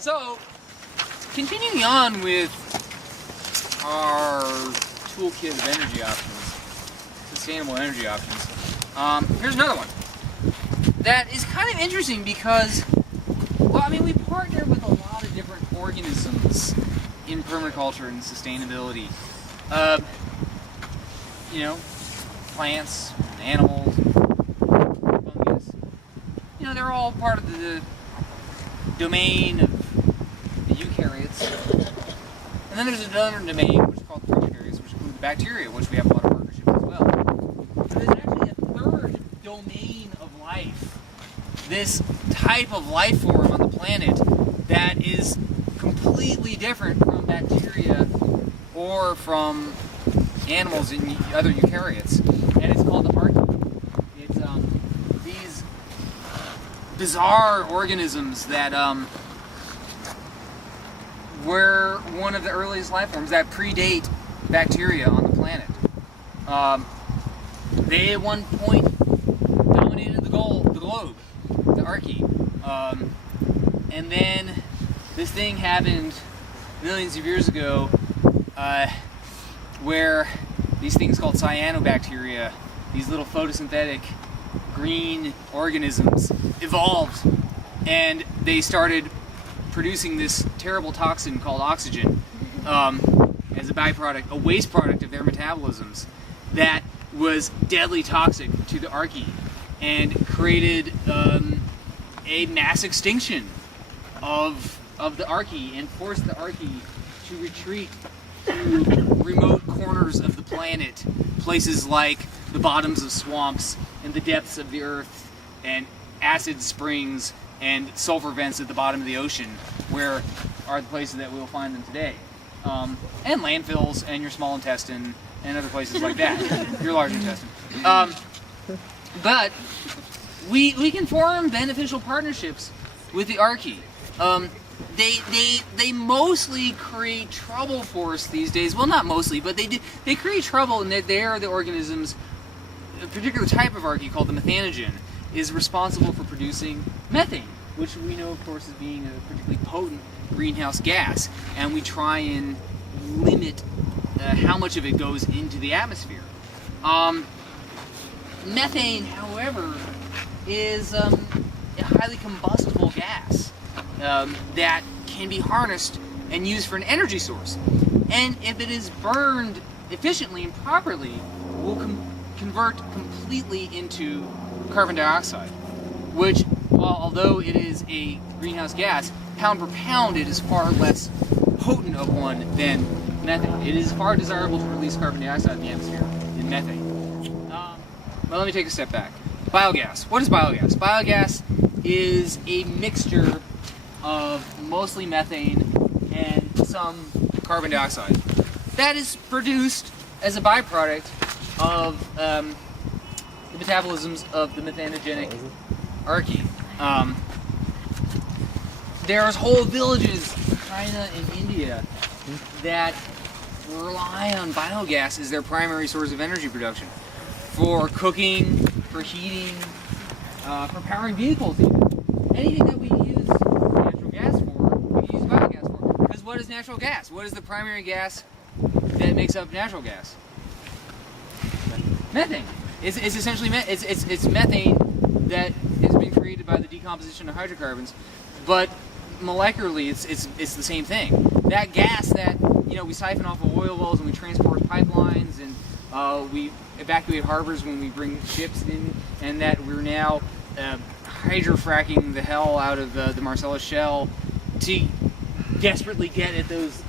So, continuing on with our toolkit of energy options, sustainable energy options, here's another one that is kind of interesting because, well, I mean, we partner with a lot of different organisms in permaculture and sustainability. You know, plants, animals, fungus. You know, they're all part of the domain of the eukaryotes. And then there's another domain, which is called prokaryotes, which include the bacteria, which we have a lot of partnerships as well. So there's actually a third domain of life, this type of life form on the planet that is completely different from bacteria or from animals and other eukaryotes, and it's called the archaea. It's these bizarre organisms that were one of the earliest life forms that predate bacteria on the planet. They at one point dominated the globe, the archaea, and then this thing happened millions of years ago, where these things called cyanobacteria, these little photosynthetic green organisms, evolved, and they started producing this terrible toxin called oxygen as a byproduct, a waste product of their metabolisms that was deadly toxic to the archaea and created a mass extinction of the archaea and forced the archaea to retreat to remote corners of the planet, places like the bottoms of swamps and the depths of the earth and acid springs and sulfur vents at the bottom of the ocean, where are the places that we will find them today. And landfills and your small intestine and other places like that, your large intestine. But we can form beneficial partnerships with the archaea. They mostly create trouble for us these days. Well, not mostly, but they create trouble in that they are the organisms. A particular type of archaea called the methanogen is responsible for producing methane, which we know, of course, as being a particularly potent greenhouse gas, and we try and limit how much of it goes into the atmosphere. Methane, however, is a highly combustible gas that can be harnessed and used for an energy source. And if it is burned efficiently and properly, will convert completely into carbon dioxide, which, although it is a greenhouse gas, pound per pound it is far less potent of one than methane. It is far desirable to release carbon dioxide in the atmosphere than methane. Well, let me take a step back. Biogas. What is biogas? Biogas is a mixture of mostly methane and some carbon dioxide that is produced as a byproduct of the metabolisms of the methanogenic archaea. There's whole villages in China and India that rely on biogas as their primary source of energy production for cooking, for heating, for powering vehicles even. Anything that we use natural gas for, we can use biogas for. Because what is natural gas? What is the primary gas that makes up natural gas? Methane. It's essentially it's methane that has been created by the decomposition of hydrocarbons, but molecularly it's the same thing. That gas that we siphon off of oil wells and we transport pipelines and we evacuate harbors when we bring ships in, and that we're now hydrofracking the hell out of the Marcellus Shale to desperately get at those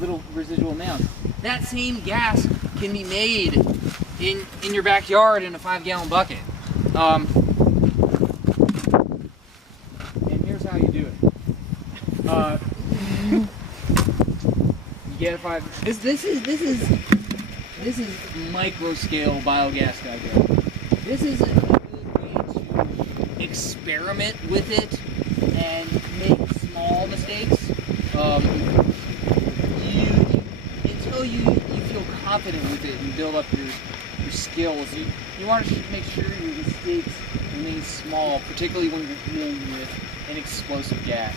little residual amounts. That same gas can be made in your backyard in a 5-gallon bucket. And here's how you do it. You get a 5. This is micro scale biogas digression. This is a good way to experiment with it and make small mistakes. Until you feel confident with it and build up your skills. You want to make sure your mistakes remain small, particularly when you're dealing with an explosive gas.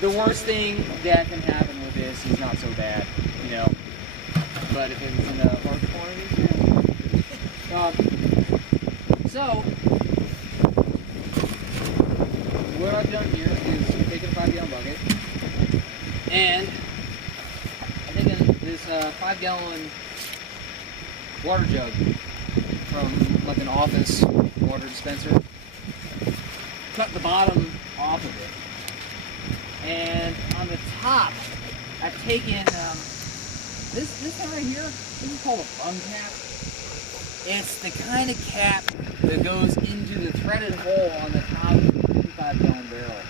The worst thing that can happen with this is not so bad, you know. But if it's in a large quantity, so what I've done here is taken a 5-gallon bucket, and I've taken this 5-gallon water jug from like an office water dispenser, cut the bottom off of it, and on the top I've taken this one right here. This is called a bung cap. It's the kind of cap that goes into the threaded hole on the top of the 55-gallon barrel.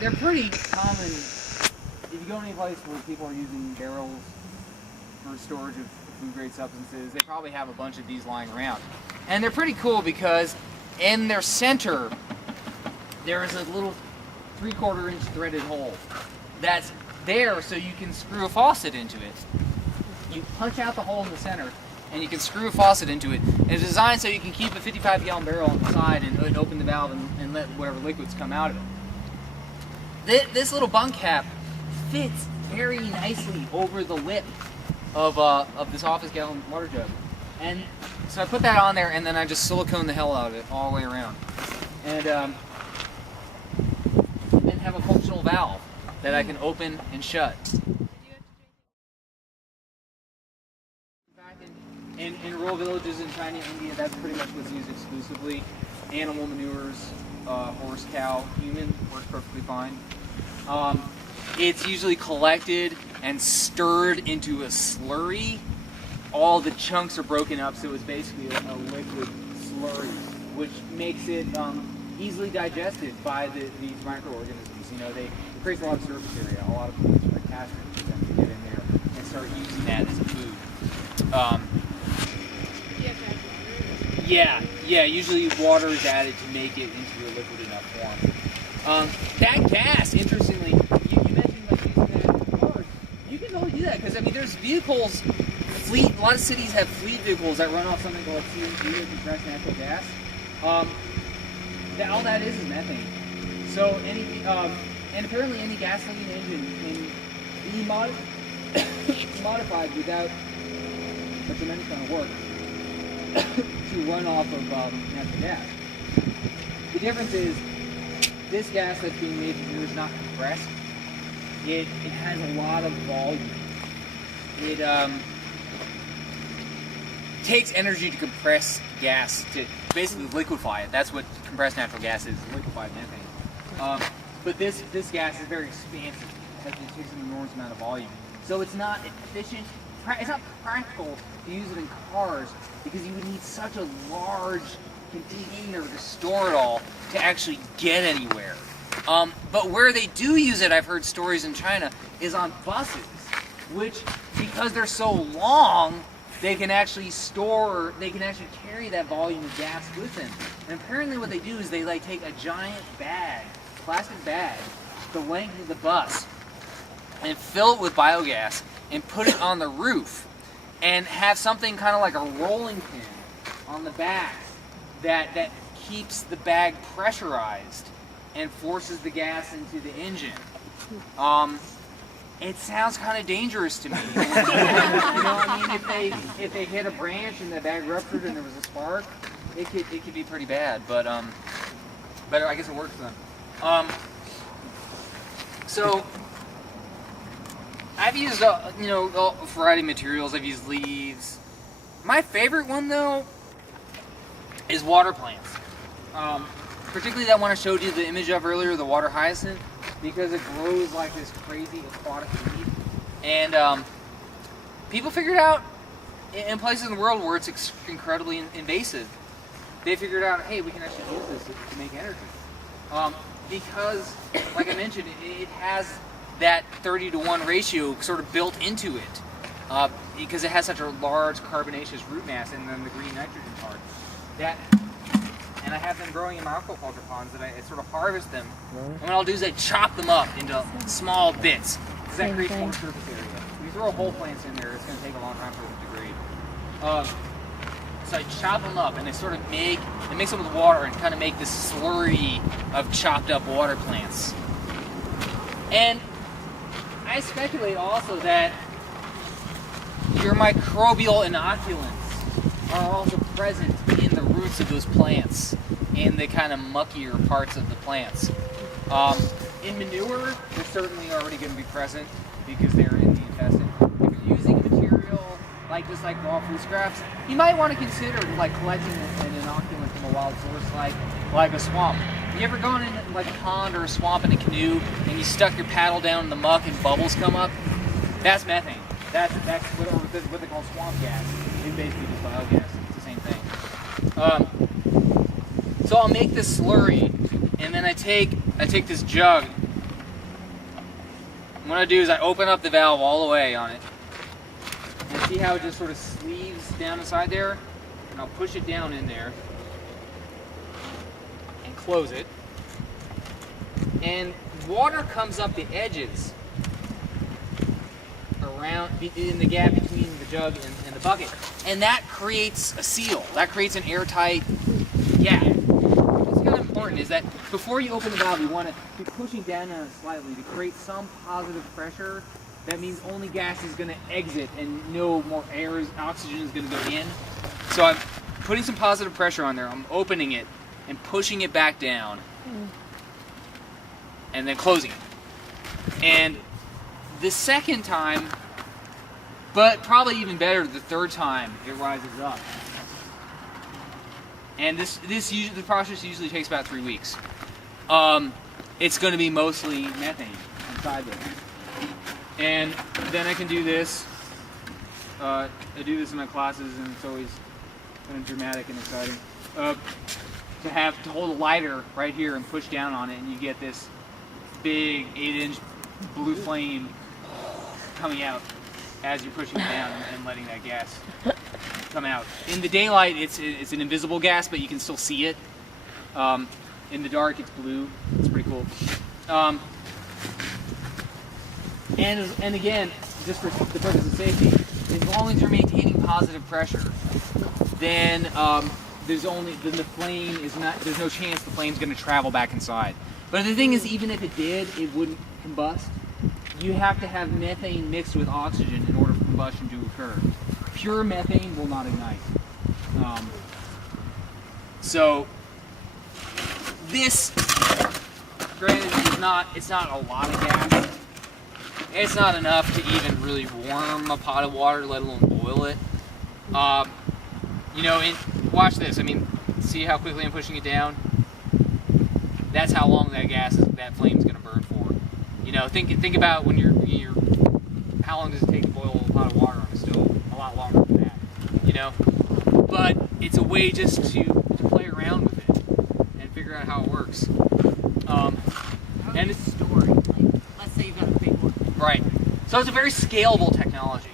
They're pretty common. If you go any place where people are using barrels for storage of food-grade substances, they probably have a bunch of these lying around. And they're pretty cool because in their center, there is a little 3/4 inch threaded hole that's there so you can screw a faucet into it. You punch out the hole in the center and you can screw a faucet into it. And it's designed so you can keep a 55-gallon barrel on the side and open the valve and let whatever liquids come out of it. This little bung cap fits very nicely over the lip of this office gallon water jug. And so I put that on there and then I just silicone the hell out of it all the way around. And then have a functional valve that I can open and shut. Back in rural villages in China, India, that's pretty much what's used exclusively. Animal manures, horse, cow, human works perfectly fine. It's usually collected and stirred into a slurry. All the chunks are broken up, so it's basically a liquid slurry, which makes it easily digested by these microorganisms. You know, it creates a lot of surface area, a lot of food for attachment for them to get in there and start using that as a food. Yeah, usually water is added to make it into a liquid enough form. That gas, interestingly, you mentioned like using that in cars. You can totally do that because I mean, there's vehicles, a lot of cities have fleet vehicles that run off something called CNG, or compressed natural gas. All that is methane. So and apparently any gasoline engine can be modified without a tremendous amount of work to run off of natural gas. The difference is this gas that's being made here is not compressed. It has a lot of volume. It takes energy to compress gas to basically liquefy it. That's what compressed natural gas is, liquefied methane. But this gas is very expansive. It takes an enormous amount of volume. So it's not efficient. It's not practical to use it in cars because you would need such a large container to store it all to actually get anywhere. But where they do use it, I've heard stories in China, is on buses, which, because they're so long, they can actually carry that volume of gas with them. And apparently what they do is they like take a giant bag, plastic bag, the length of the bus, and fill it with biogas and put it on the roof and have something kind of like a rolling pin on the back that keeps the bag pressurized and forces the gas into the engine. It sounds kind of dangerous to me. You know, I mean, if they hit a branch and the bag ruptured and there was a spark, it could be pretty bad. But I guess it works then. So I've used a variety of materials. I've used leaves. My favorite one though is water plants. Particularly that one I showed you the image of earlier, the water hyacinth, because it grows like this crazy aquatic weed. And people figured out in places in the world where it's incredibly invasive, they figured out, hey, we can actually use this to make energy. Because, like I mentioned, it has that 30-to-1 ratio sort of built into it. Because it has such a large carbonaceous root mass and then the green nitrogen part. And I have them growing in my aquaculture ponds that I sort of harvest them. And what I'll do is I chop them up into small bits. Because that creates more surface area. If you throw whole plants in there, it's going to take a long time for them to degrade. So I chop them up, and they sort of mix them with water and kind of make this slurry of chopped up water plants. And I speculate also that your microbial inoculants are also present in the roots of those plants, in the kind of muckier parts of the plants. In manure, they're certainly already going to be present because they're in the intestine. If you're using a material like this, like raw food scraps, you might want to consider like collecting an inoculant from a wild source, like a swamp. You ever gone in like a pond or a swamp in a canoe and you stuck your paddle down in the muck and bubbles come up? That's methane. That's what they call swamp gas. It's basically just biogas. It's the same thing. So I'll make this slurry, and then I take this jug. What I do is I open up the valve all the way on it, and see how it just sort of sleeves down inside there, and I'll push it down in there and close it, and water comes up the edges around in the gap between the jug and the bucket, and that creates a seal. That creates an airtight gap. What's kind of important is that before you open the valve, you want to be pushing down on it slightly to create some positive pressure. That means only gas is going to exit and no more oxygen is going to go in. So I'm putting some positive pressure on there. I'm opening it and pushing it back down, and then closing it. And the second time, but probably even better, the third time it rises up. And the process usually takes about 3 weeks. It's going to be mostly methane inside there. And then I can do this. I do this in my classes, and it's always kind of dramatic and exciting. To hold a lighter right here and push down on it, and you get this big 8-inch blue flame coming out as you're pushing it down and letting that gas come out. In the daylight, it's an invisible gas, but you can still see it. In the dark, it's blue. It's pretty cool. And again, just for the purpose of safety, as long as you're maintaining positive pressure, then the flame is not. There's no chance the flame's going to travel back inside. But the thing is, even if it did, it wouldn't combust. You have to have methane mixed with oxygen in order for combustion to occur. Pure methane will not ignite. So this, granted, it's not a lot of gas. It's not enough to even really warm a pot of water, let alone boil it. Watch this. I mean, see how quickly I'm pushing it down? That's how long that flame's going to burn for. Think about when you're how long does it take to boil a pot of water on a stove? A lot longer than that. But it's a way just to play around with it and figure out how it works. And it's stored. Let's say you've got a big one. Right. So it's a very scalable technology.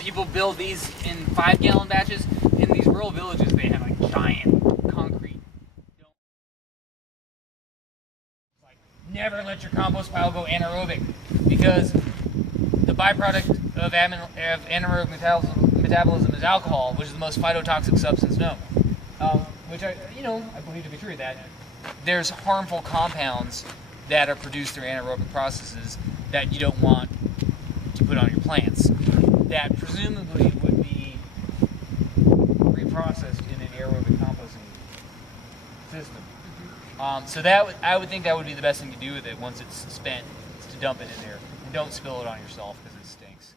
People build these in 5-gallon batches. In these rural villages, they have like giant concrete. Never let your compost pile go anaerobic, because the byproduct of anaerobic metabolism is alcohol, which is the most phytotoxic substance known. Which I believe to be true, that there's harmful compounds that are produced through anaerobic processes that you don't want to put on your plants, that presumably would be reprocessed in an aerobic composting system. So I would think that would be the best thing to do with it once it's spent, is to dump it in there. And don't spill it on yourself, because it stinks.